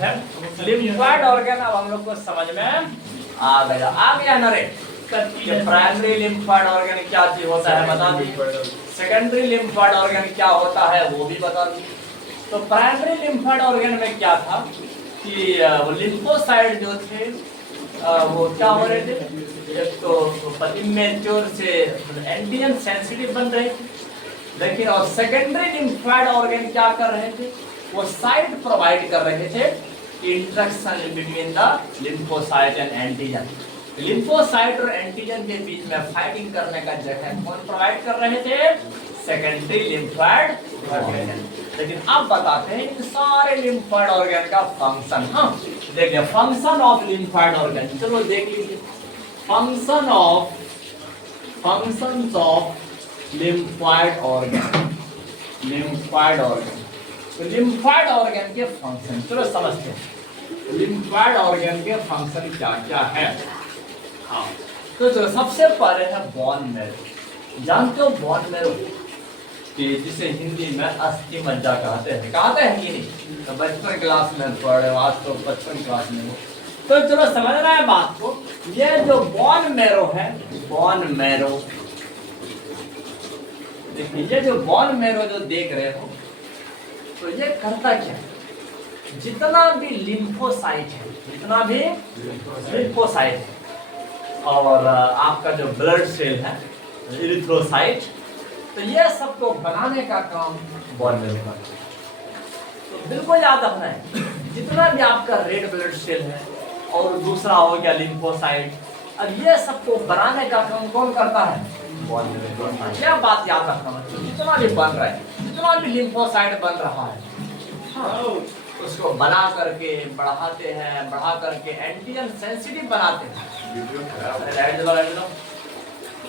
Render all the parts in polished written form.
हैं lymphoid organ. अब हम लोग को समझ में आ गया ना रे कि प्राइमरी लिम्फोइड ऑर्गन क्या चीज होता है बता दिए, सेकेंडरी लिम्फोइड ऑर्गन क्या होता है वो भी बता दिए। तो प्राइमरी लिम्फोइड ऑर्गन में क्या था कि वो लिम्फोसाइट जो थे वो क्या हो रहे थे, एक तो इमेच्योर से एंटीजन सेंसिटिव बन रहे थे, लेकिन और सेकेंडरी लिम्फोइड ऑर्गन क्या कर रहे थे, वो साइट प्रोवाइड कर रहे थे interaction between the lymphocyte and antigen. Lymphocyte और एंटीजन के बीच में फाइटिंग करने का जगह कौन प्रोवाइड कर रहे थे, सेकेंडरी लिम्फोइड ऑर्गन। लेकिन अब बताते हैं इन सारे लिम्फोइड ऑर्गन का फंक्शन। हाँ देखिए फंक्शन ऑफ लिम्फोइड ऑर्गन, चलो देख लीजिए functions of lymphoid organ. Lymphoid organ, तो लिम्फोइड ऑर्गन के फंक्शन चलो समझते हैं लिम्फोइड ऑर्गन के फंक्शन क्या क्या है। हाँ तो चलो सबसे पहले है बोन मैरो। जानते हो बोन मैरो कि जिसे हिंदी में अस्थि मज्जा कहते हैं कि नहीं, तो बचपन क्लास में पढ़े, आज तो बचपन क्लास में हो। तो चलो समझना है बात को, ये जो बोन मैरो है, बोन मैरो देखिए, ये जो बोन मैरो जो देख रहे हो तो ये करता क्या है, जितना भी लिम्फोसाइट है, जितना भी लिम्फोसाइट है और आपका जो ब्लड सेल है इरिथ्रोसाइट, तो ये सबको बनाने का काम बोन मैरो करता है। तो बिल्कुल याद रखना है, जितना भी आपका रेड ब्लड सेल है और दूसरा हो गया लिम्फोसाइट, अब ये सबको बनाने का काम कौन करता है, बोन मैरो करता है। क्या बात याद रखना है, जितना भी बन रहा है, जितना भी लिम्फोसाइट बन रहा है, हाँ, उसको बना करके बढ़ाते हैं, बढ़ा करके एंटीजन सेंसिटिव बनाते हैं।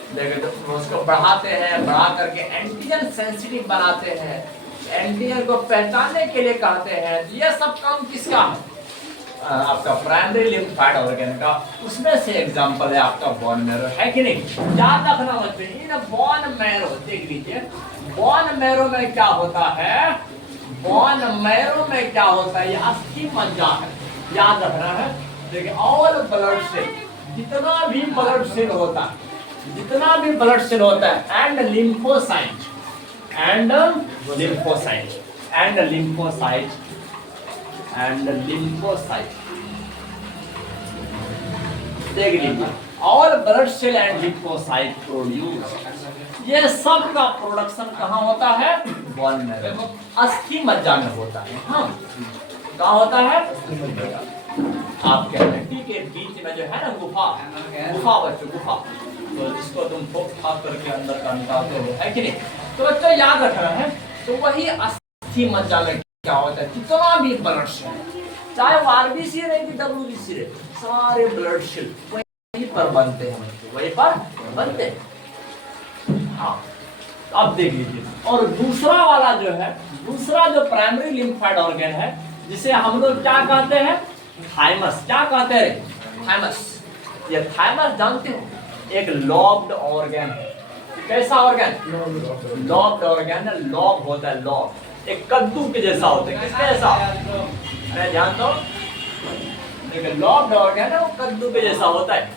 देखिए तो उसको बढ़ाते हैं, बढ़ा करके एंटीजन सेंसिटिव बनाते हैं, एंटीजन को पहचानने के लिए कहते हैं। ये सब काम किसका है, आपका प्राइमरी लिम्फोइड ऑर्गन का। उसमें से एग्जांपल है आपका बोन मैरो, है कि नहीं। याद रखना मत इन बोन मैरो, देख लीजिए बोन मैरो में क्या होता है, बोन मैरो में क्या होता है, ये अस्थि मज्जा है, याद रखना है। देखिए ऑल ब्लड सेल, जितना भी ब्लड सेल होता है, जितना भी ब्लड सेल होता है and lymphocyte and lymphocyte and lymphocyte and lymphocyte, देख लीजिए all blood cell and lymphocyte produce, ये सब का प्रोडक्शन कहाँ होता है, बोन मैरो, अस्थि मज्जा में होता है। हाँ कहाँ होता है, आपके हड्डी के बीच में जो है ना गुफा, गुफा बच्चों गुफा, तो जिसको तुम खा करके अंदर का निकालते हो, है कि नहीं। तो बच्चों याद रखना है, तो वही अस्थि मज्जा में क्या होता है, जितना भी ब्लड सेल, चाहे वो आरबीसी रहे कि डब्ल्यूबीसी रहे, सारे ब्लड सेल वहीं पर बनते हैं, वहीं पर बनते हैं। हाँ अब देख लीजिए, और दूसरा वाला जो है, दूसरा जो प्राइमरी लिम्फोइड ऑर्गन है, जिसे हम लोग क्या कहते हैं, थाइमस। क्या कहते हैं, थाइमस। ये थाइमस जानते हो, एक लॉब्ड ऑर्गन है। कैसा ऑर्गन, लॉब्ड ऑर्गन है, लॉब होता है, लॉब एक कद्दू के जैसा होता है, किसके जैसा, अरे ध्यान दो, देखिए लॉब्ड ऑर्गन है, वो कद्दू के जैसा होता है,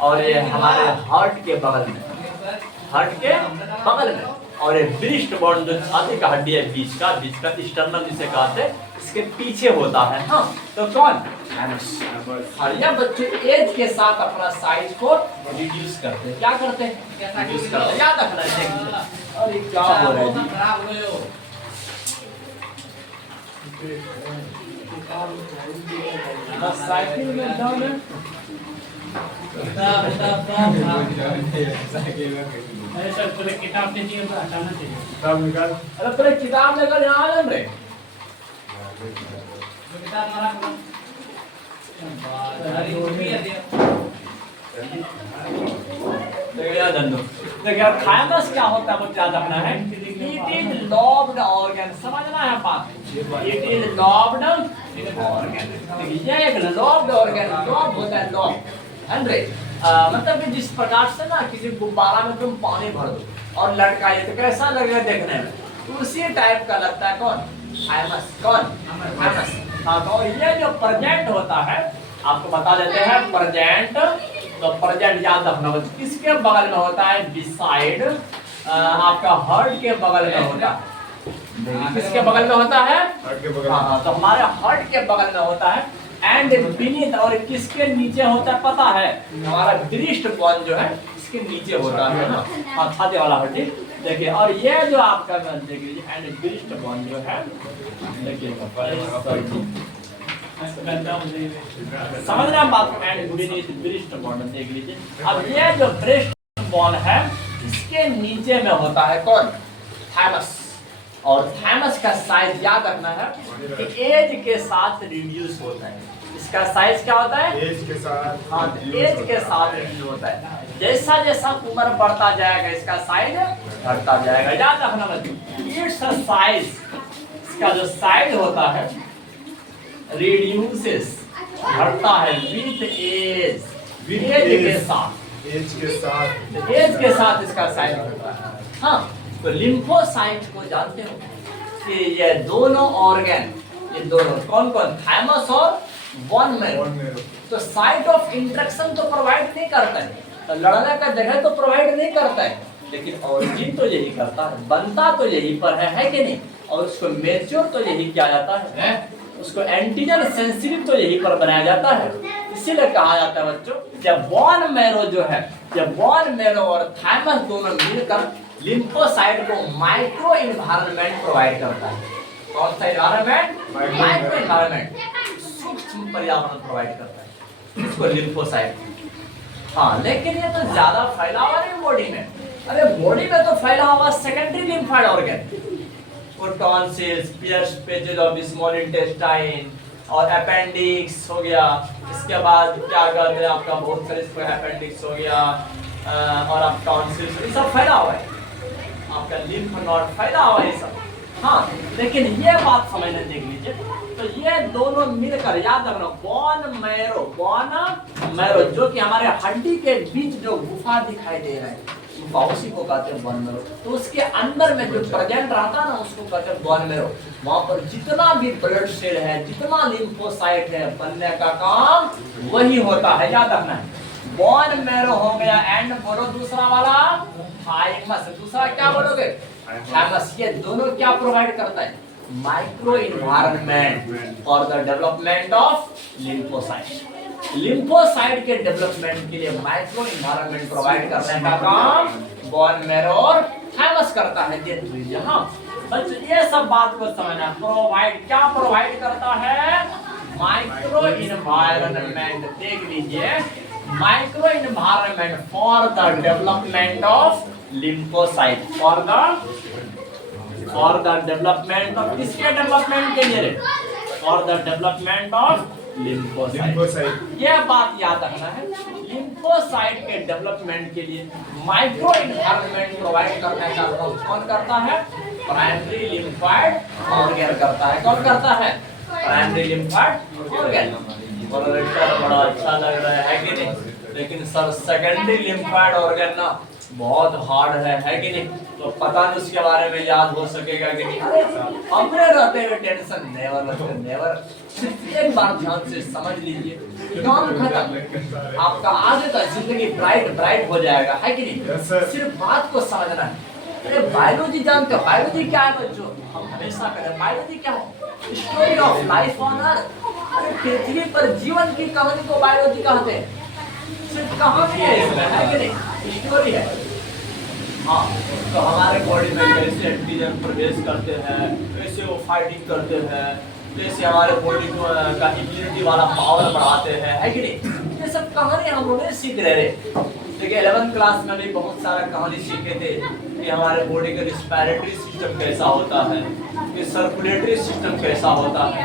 और ये हमारे हार्ट के बगल में, हार्ट के बगल में, और ये ब्रिस्ट बोन जो छाती का हड्डी है, बीच का स्टर्नम जिसे कहते हैं, इसके पीछे होता है। हाँ तो कौन, और यह बच्चे एज के साथ अपना साइज को रिड्यूस करते हैं। क्या करते हैं, रिड्यूस करते हैं, याद रखना है। अरे क्या हो रहा है जी, साइकिल में डाउन है, अरे सर पूरे किताब नहीं चाहिए तो हटाना चाहिए, किताब निकाल, अरे पूरे किताब निकाल, यहाँ आ रहे किताब हमारा देखिए थाइमस क्या होता है, मुझे याद रखना है, इट इज लॉब्ड ऑर्गन, समझना है बात, इट इज लॉब्ड ऑर्गन। देखिए ये एक लॉब्ड ऑर्गन, लॉब होता है, लॉब मतलब कि जिस प्रकार से ना किसी गुब्बारा में तुम पानी भर दो और लटकाइए तो कैसा लगेगा देखने में, उसी टाइप का लगता है कौन, थाइमस। कौन, थाइमस। हाँ, तो ये जो प्रेजेंट होता है आपको बता देते हैं प्रेजेंट। तो प्रेजेंट याद रखना, किसके बगल में होता है? बिसाइड, आपका हार्ट के बगल में होता है। किसके बगल में होता है? हार्ट के बगल। हाँ, तो हमारे हार्ट के बगल में होता है। एंड बीनीथ, और किसके नीचे होता है पता है? हमारा ब्रेस्ट बोन जो है इसके नीचे होता है ना, हाँ, छाती वाला हड्डी। देखिए, और ये जो आपका देख लीजिए एंड ब्रेस्ट बोन जो है, देखिए समझ रहे हैं बात को? एंड बीनीथ ब्रेस्ट बोन देख लीजिए। अब ये जो ब्रेस्ट बोन है इसके नीचे में होता है कौन? थाइमस। और थाइमस का साइज याद रखना है कि एज के साथ रिड्यूस होता है। इसका साइज क्या होता है? एज के साथ। हाँ, एज के साथ रिड्यूस होता है। जैसा जैसा उम्र बढ़ता जाएगा इसका साइज घटता जाएगा। याद रखना बच्चों, इट्स साइज, इसका जो साइज होता है रिड्यूसेस, घटता है विद एज, एज के साथ। एज के साथ। एज के साथ इसका साइज बढ़ता है। हाँ, तो लिम्फोसाइट को जानते हो कि ये दोनों ऑर्गन, ये दोनों कौन कौन? थाइमस और बोन मैरो। तो साइट ऑफ इंटरेक्शन तो प्रोवाइड नहीं करता है, तो लड़ने का जगह तो प्रोवाइड नहीं करता है, लेकिन ऑरिजिन तो यही करता है, बनता तो यही पर है कि नहीं? और उसको मैच्योर तो यही किया जाता है, उसको एंटीजन सेंसिटिव तो यही पर बनाया जाता है। इसीलिए कहा जाता है बच्चों, जब बोन मैरो जो है, जब बोन मैरो और थाइमस दोनों मिलकर लिम्फोसाइट को माइक्रो इन्वायरमेंट प्रोवाइड करता है। कौन सा इन्वायरमेंट? माइक्रो इन्वायरमेंट, सूक्ष्म पर्यावरण प्रोवाइड करता है इसको लिम्फोसाइट। हाँ, लेकिन ये तो ज्यादा फैला हुआ नहीं बॉडी में। अरे बॉडी में तो फैला हुआ secondary lymphoid organ, tonsils, Peyer's patches of small intestine और अपेंडिक्स हो गया। इसके बाद क्या कहते हैं आपका, बहुत सारे अपेंडिक्स हो गया, और आप टॉन्सिल्स, ये सब फैला हुआ है, आपका लिम्फ नोड फैला हुआ है ये सब। हाँ, लेकिन ये बात समझने देख लीजिए, तो ये दोनों मिलकर याद रखना, बोन मैरो जो कि हमारे हड्डी के बीच जो गुफा दिखाई दे रहा है, गुफा उसी को कहते हैं बोन मैरो। तो उसके अंदर में जो प्रेजेंट रहता है ना, उसको कहते हैं बोन मैरो। वहां पर जितना भी ब्लड सेल है, जितना लिम्फोसाइट है, बनने का काम वही होता है, याद रखना है। बोन मैरो हो गया, एंड बोलो दूसरा वाला थाइमस। दूसरा क्या बोलोगे? थाइमस। ये दोनों क्या प्रोवाइड करता है? Micro environment for the development of lymphocyte. Lymphocyte के डेवलपमेंट के लिए माइक्रो इन्वायरमेंट प्रोवाइड करने का काम बोन मैरो और थाइमस करता है। हाँ बच्चों, ये सब बात को समझना। प्रोवाइड क्या प्रोवाइड करता है? Micro environment. देख लीजिए, micro environment for the development of lymphocyte, for the development of, किसके डेवलपमेंट के लिए? For the development of lymphocyte. ये बात याद रखना है, लिम्फोसाइट के डेवलपमेंट के लिए माइक्रो इन्वायरमेंट प्रोवाइड करने का काम कौन करता है? प्राइमरी लिम्फाइड ऑर्गन करता है। कौन करता है? Primary lymphoid organ. बड़ा अच्छा लग रहा है कि नहीं? लेकिन सर सेकेंडरी लिम्फाइड ऑर्गन ना बहुत हार्ड है कि नहीं? तो पता नहीं उसके बारे में याद हो सकेगा कि नहीं? अपने रहते हुए टेंशन नेवर। सिर्फ एक बार ध्यान से समझ लीजिए, काम खत्म, आपका आगे तक जिंदगी ब्राइट हो जाएगा, है कि नहीं? सिर्फ बात को समझना है। अरे बायोलॉजी जानते हो? बायोलॉजी क्या है बच्चों? हम हमेशा करें, बायोलॉजी क्या है? Story of life on earth. अरे पृथ्वी पर जीवन की कहानी को बायोलॉजी कहते हैं। सिर्फ कहानी है इसमें, है कि नहीं? स्टोरी है। हाँ, तो हमारे बॉडी में कैसे एंटीजन प्रवेश करते हैं, कैसे वो फाइटिंग करते हैं, कैसे हमारे बॉडी को का इम्यूनिटी वाला पावर बढ़ाते हैं, है कि नहीं? ये सब कहानी हम लोग सीख रहे थे। देखिए 11th क्लास में भी बहुत सारा कहानी सीखे थे कि हमारे बॉडी का रिस्पिरेटरी सिस्टम कैसा होता है, कि सर्कुलेटरी सिस्टम कैसा होता है,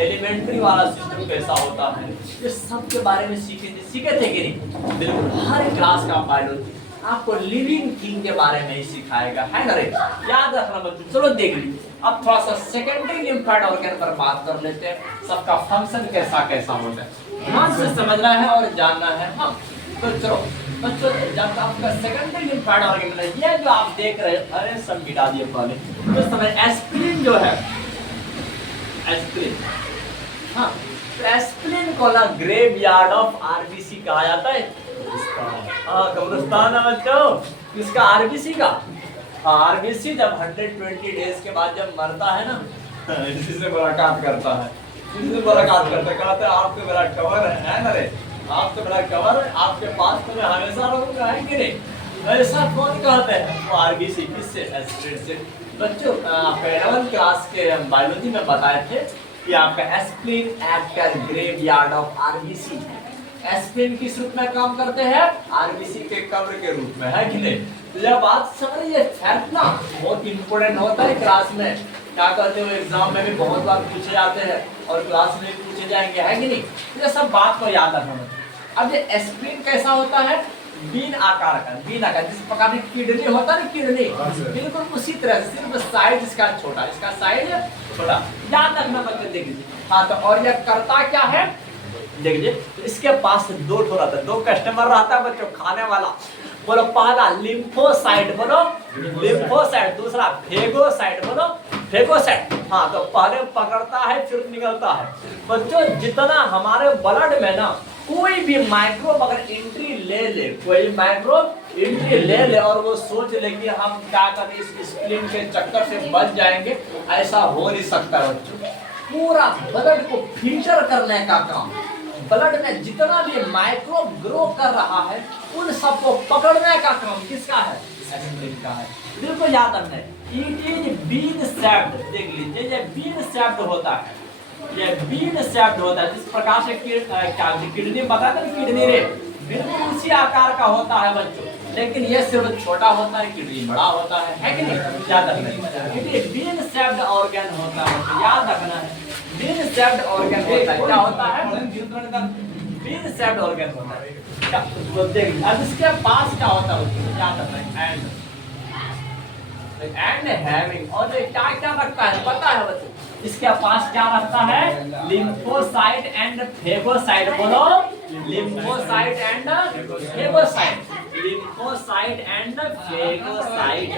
एलिमेंट्री वाला सिस्टम कैसा होता है। ये सब के बारे में सीखे थे कि नहीं? बिल्कुल, हर क्लास का बायोलॉजी आपको लिविंग थिंग के बारे में ही सिखाएगा, है ना रे? याद रखना बच्चों। चलो देख लीजिए, अब थोड़ा सा सेकेंडरी लिम्फाइड ऑर्गन पर बात कर लेते हैं। सबका फंक्शन कैसा कैसा होता है ध्यान से समझना है और जानना है। हाँ, तो चलो बच्चों, जब आपका सेकेंडरी लिम्फाइड ऑर्गन है, ये जो आप देख रहे हैं, अरे सब मिटा दिए पहले, तो समय एस्पिरिन जो है, एस्पिरिन हाँ, तो एस्प्लिन को ना ग्रेव यार्ड ऑफ आरबीसी कहा जाता है। हाँ, कब्रिस्तान है बच्चों इसका आरबीसी का। हाँ, आरबीसी जब 120 डेज के बाद जब मरता है ना इसी से मुलाकात करता है, इसी से मुलाकात करता है, कहते हैं आप तो मेरा कवर है ना रे, आप तो मेरा कवर है, आपके पास तो मैं हमेशा रहूंगा, है कि नहीं? ऐसा कौन कहते हैं? वो आरबीसी किससे? एस्प्लिन से। बच्चों आपका 11th क्लास के बायोलॉजी में बताए थे कि आपका aspirin act as graveyard of RBC. Aspirin किस रूप में काम करते हैं? आरबीसी के कब्र के रूप में, है कि नहीं? तो यह बात समझिए, फैक्ट ना बहुत इंपॉर्टेंट होता है क्लास में। क्या कहते हो, एग्जाम में भी बहुत बार पूछे जाते हैं और क्लास में भी पूछे जाएंगे, है कि नहीं? तो ये सब बात को याद रखना। अब ये एस्प्लिन कैसा होता है? बीन आकार का, बीन आकार, जिस प्रकार की किडनी होता है ना, किडनी बिल्कुल उसी तरह से, सिर्फ साइज इसका छोटा, इसका साइज छोटा, याद रखना बच्चे। देख लीजिए। हाँ, तो और यह करता क्या है? देखिए, तो इसके पास दो ठो रहता है, दो कस्टमर रहता है बच्चों खाने वाला। बोलो पहला लिम्फोसाइट, बोलो लिम्फोसाइट, दूसरा फेगोसाइट, बोलो फेगोसाइट। हाँ, तो पहले पकड़ता है फिर निकलता है। बच्चों जितना हमारे ब्लड में ना कोई भी माइक्रोब अगर एंट्री ले ले, कोई माइक्रोब एंट्री ले ले और वो सोच ले कि हम क्या करें इस स्प्लिन के चक्कर से बच जाएंगे, ऐसा हो नहीं सकता बच्चों। पूरा ब्लड को फिल्टर करने का काम, ब्लड में जितना भी माइक्रोब ग्रो कर रहा है उन सबको पकड़ने का काम किसका है? एस्प्लिन का है। बिल्कुल याद रखना है। इट इज बीन शेप्ड, देख लीजिए, ये बीन शेप्ड होता है, ये बीन शेप्ड होता है। जिस प्रकार से किडनी बताया था, किडनी रे बिल्कुल उसी आकार का होता है बच्चों, लेकिन ये सिर्फ छोटा होता है, किडनी बड़ा होता है कि नहीं? याद रखना है। इट बीन शेप्ड ऑर्गन होता है, याद रखना है। बीन शेप्ड ऑर्गन होता है, क्या होता है? बीन शेप्ड ऑर्गन होता है। तो देख, अब इसके पास क्या होता है? याद रखना है, एंड हैविंग, और ये क्या क्या रखता है पता है बच्चों? इसके पास क्या रखता है? लिम्फोसाइट एंड फेगोसाइट, बोलो lymphocyte and phagocyte, lymphocyte and phagocyte,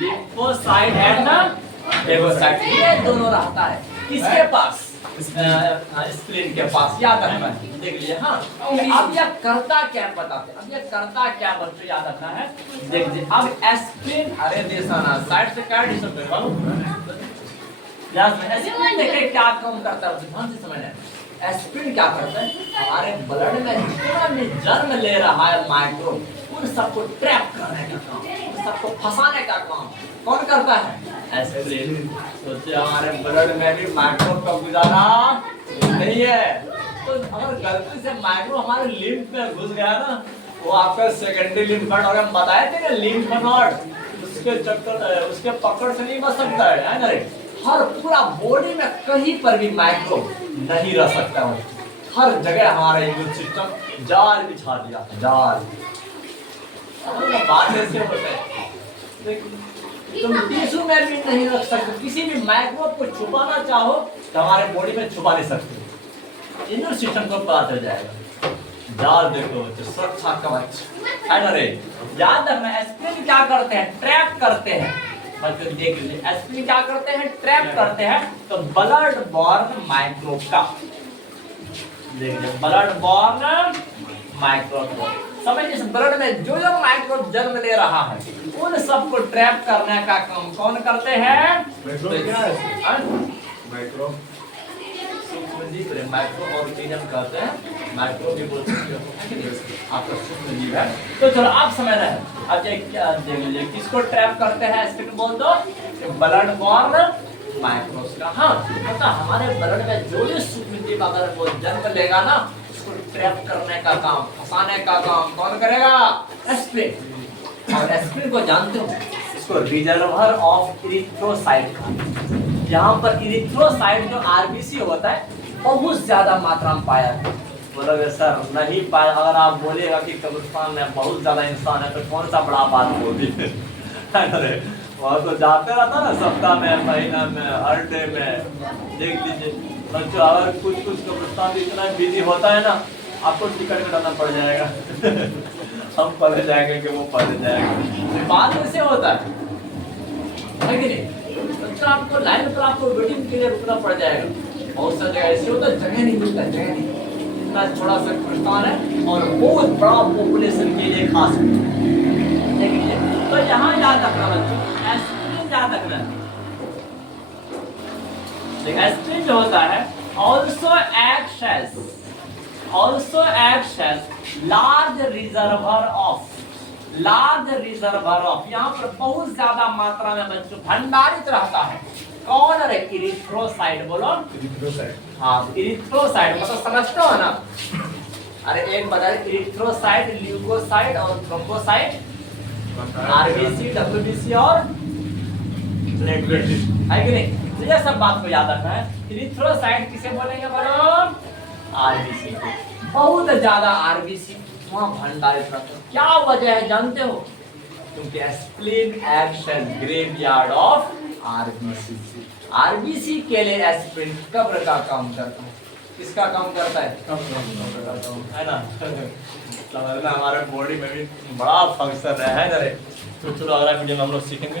lymphocyte and phagocyte, ये दोनों रहता है किसके पास? स्प्लिन के पास। याद रखना है, देख लीजिए। हाँ, अब यह करता क्या बताते हैं? अब यह करता क्या बच्चों याद रखना है, देख लीजिए। अब स्प्लिन, अरे देसाना साइड से काट ही सकते हो, एस्प्रिन देखिए क्या काम करता है, ध्यान से समझना। एस्प्रिन क्या करता है? हमारे ब्लड में जितना भी जन्म ले रहा है माइक्रोब, उन सबको ट्रैप करने का काम, उन सबको फंसाने का काम कौन करता है? एस्प्रिन। सोचिए हमारे ब्लड में भी माइक्रोब का गुजारा नहीं है, तो अगर गलती से माइक्रोब हमारे लिम्फ में घुस गया ना, वो आपका सेकेंडरी लिम्फ नोड, और हम बताए थे ना लिम्फ नोड, उसके चक्कर, उसके पकड़ से नहीं बच सकता है ना रे। हर पूरा बॉडी में कहीं पर भी माइक्रोब नहीं रह सकता है, हर जगह हमारा इम्यून सिस्टम जाल बिछा दिया, जाल। बात ऐसे होता है, तुम टिश्यू में भी नहीं रख सकते, किसी भी माइक्रोब को छुपाना चाहो तो हमारे बॉडी में छुपा नहीं सकते, इम्यून सिस्टम को पता चल जाएगा। जाल देखो, सुरक्षा कवच है ना रे। याद रखना, एस्प्रिन क्या करते हैं? ट्रैप करते हैं। मतलब देख लीजिए, एस्प्रिन क्या करते हैं? ट्रैप करते हैं। तो ब्लड बॉर्न माइक्रोब का, देख लीजिए, ब्लड बॉर्न माइक्रोब को समझिए, ब्लड में जो जो माइक्रोब जन्म ले रहा है उन सबको ट्रैप करने का काम कौन करते हैं? माइक्रोब सूक्ष्म जीव, माइक्रो ऑर्गेनिज्म कहते हैं, माइक्रो भी बोल सकते हो, आपका सूक्ष्म जीव है। तो चलो आप समझ रहे हैं। अब ये क्या देख लीजिए, किसको ट्रैप करते हैं? एस्प्रिन बोल दो, ब्लड बॉर्न माइक्रोब्स का। हाँ, मतलब हमारे ब्लड में जो भी सूक्ष्म जीव अगर वो जन्म लेगा ना, उसको ट्रैप करने का काम, फंसाने का काम कौन करेगा? एस्प्रिन। और एस्प्रिन को जानते हो, इसको रिजर्वर ऑफ इरिथ्रोसाइट का, यहाँ पर इरिथ्रोसाइट जो आरबीसी होता है बहुत ज्यादा मात्रा में पाया है। बोलोगे सर नहीं पाया, अगर आप बोलेगा कि कब्रिस्तान में बहुत ज्यादा इंसान है तो कौन सा बड़ा बात होगी अरे वहाँ तो जाते रहता ना, सप्ताह में, महीना में, हर डे में। देख लीजिए बच्चों, अगर कुछ कब्रिस्तान इतना बिजी होता है ना, आपको टिकट कटाना पड़ जाएगा हम पढ़े जाएंगे कि वो पढ़े जाएगा, बात ऐसे होता है कि नहीं? बच्चों आपको लाइन पर आपको वेटिंग के लिए रुकना पड़ जाएगा। बहुत सा जगह ऐसे होता है जगह नहीं मिलता, जगह नहीं, इतना छोटा सा स्थान है और बहुत बड़ा पॉपुलेशन के लिए खास है। तो यहाँ याद रखना बच्चों, एस्पिरिन याद रखना, एस्पिरिन जो होता है also acts as large reservoir of यहाँ पर बहुत ज्यादा मात्रा में बच्चों भंडारित रहता है। कौन है? इरिथ्रोसाइट, बोलो। हाँ, इरिथ्रोसाइट मतलब समझते हो ना? अरे एक बताइए, इरिथ्रोसाइट, ल्यूकोसाइट और थ्रोम्बोसाइट, आरबीसी, डब्ल्यूबीसी और प्लेटलेट, है कि नहीं? तो ये सब बात को याद रखना है। इरिथ्रोसाइट किसे बोलेंगे बोलो? आरबीसी को। बहुत ज्यादा आरबीसी वहाँ भंडारित रहता है। क्या वजह है जानते हो? क्योंकि spleen acts as graveyard of RBC. RBC के लिए एस्पिरिन कब्र का काम करता है। किसका काम करता है? है ना? समझना, हमारे बॉडी में भी बड़ा फंक्शन है ना रे। तो चलो अगला वीडियो में हम लोग सीखेंगे।